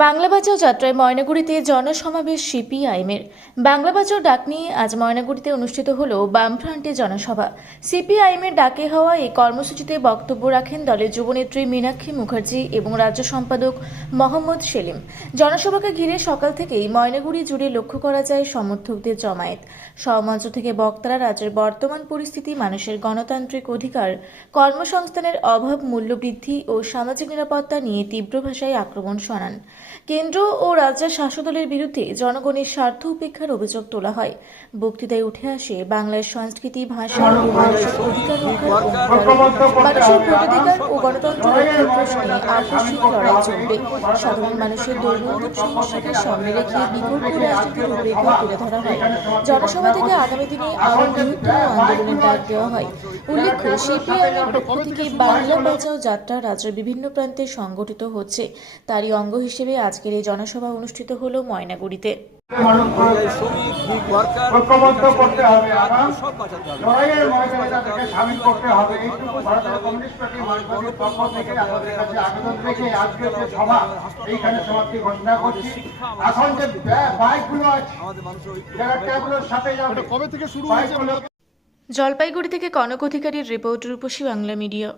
বাংলা বাঁচাও যাত্রায় ময়নাগুড়িতে জনসমাবেশ সিপিআইএমের। বাংলা বাঁচাও ডাক নিয়ে আজ ময়নাগুড়িতে অনুষ্ঠিত হলো বামফ্রন্টে জনসভা। সিপিআইএমের ডাকে হওয়া এই কর্মসূচিতে বক্তব্য রাখেন দলের যুবনেত্রী মীনাক্ষী মুখার্জি এবং রাজ্য সম্পাদক মোহাম্মদ সেলিম। জনসভাকে ঘিরে সকাল থেকেই ময়নাগুড়ি জুড়ে লক্ষ্য করা যায় সমর্থকদের জমায়েত। সমাজ থেকে বক্তারা রাজ্যের বর্তমান পরিস্থিতি, মানুষের গণতান্ত্রিক অধিকার, কর্মসংস্থানের অভাব, মূল্যবৃদ্ধি ও সামাজিক নিরাপত্তা নিয়ে তীব্র ভাষায় আক্রমণ শোনান। কেন্দ্র ও রাজ্যের শাসকদলের বিরুদ্ধে জনগণের স্বার্থ উপেক্ষার অভিযোগ তোলা হয়। বক্তৃতায় উঠে আসে বাংলার সংস্কৃতি, ভাষা ও মানুষের অধিকার রক্ষার অঙ্গীকার। মানুষের ভোটাধিকার ও গণতন্ত্র রক্ষার প্রশ্নে আকস্মিক লড়াই চলবে। সাধারণ মানুষের দৈনন্দিন সমস্যাকে সামনে রেখে বিকল্প রাজনীতির রূপরেখা তুলে ধরা হয়। জনসভা থেকে আগামী দিনে আরও বৃহত্তর আন্দোলনের ডাক দেওয়া হয়। উল্লেখ্য, সিপিআইএমের পক্ষ থেকে বাংলা বাঁচাও যাত্রা রাজ্যের বিভিন্ন প্রান্তে সংগঠিত হচ্ছে। তারই অঙ্গ হিসেবে আজকের এই জনসভা অনুষ্ঠিত হলো ময়নাগুড়িতে। ঐক্যবদ্ধ করতে হবে এবং লড়াইয়ের ময়দানে তাদেরকে সামিল করতে হবে। এইটুকু ভারতের কমিউনিস্ট পার্টি মার্কসবাদীর পক্ষ থেকে আমাদের কাছে আবেদন রেখে আজকের যে সভা এইখানে সমাপ্তি ঘোষণা করছি। এখন যে বাইকগুলো আছে, যারা ট্যাবলোর সাথে যাবে, কবে থেকে শুরু হয়েছে? জলপাইগুড়ি থেকে কনক অধিকারীর রিপোর্ট, রূপসী বাংলা মিডিয়া।